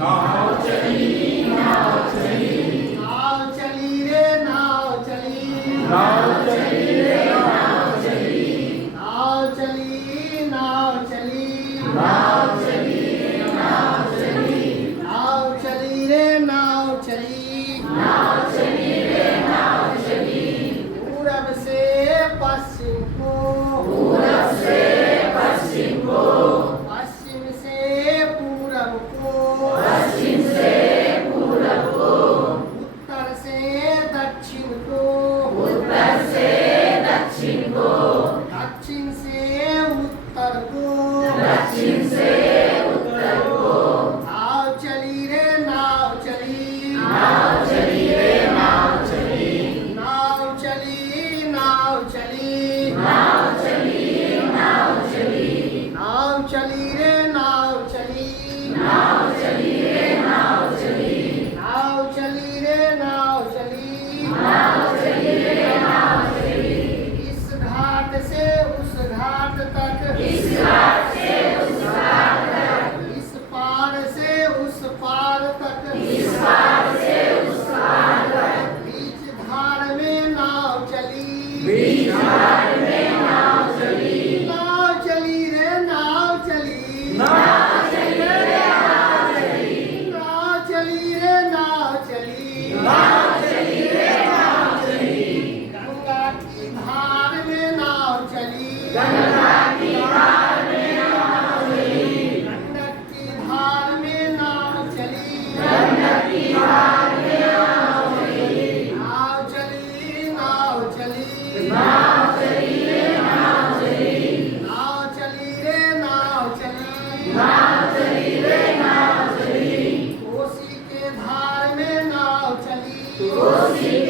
नाव चली नाव चली नाव चली रे नाव चली नाव चली रे नाव चली नाव चली नाव चली नाव चली नाव चली नाव चली रे नाव चली नाव चली रे नाव चली पूरब से पश्चिम को पूरब से पश्चिम को पश्चिम से पूरब को पश्चिम से पूरब को उत्तर से दक्षिण को उत्तर से दक्षिण को दक्षिण से उत्तर को दक्षिण से उत्तर को नाव चली रे नाव चली नाव चली रे नाव चली नाव चली नाव चली नाव चली नाव चली नाव चली रे नाव चली नाव चली रे नाव चली नाव चली रे नाव चली नाव चली रे नाव चली इस घाट से उस घाट तक इस घाट से उस घाट तक इस पार से उस पार तक इस पार से उस पार तक बीच धार में नाव चली बीच घाट में नाव चली नाव चली रे नाव चली नाव चली रे नाव चली नाव चली रे नाव चली नाव चली रे नाव चली गंगा की धार में नाव चली गंगा की धार में नाव चली गंडक की धार में नाव चली गंगा की धार में नाव चली नाव चली नाव चली नाव चली रे नाव चली नाव चली रे नाव चली नाव चली रे नाव चली कोसी के धार में नाव चली कोसी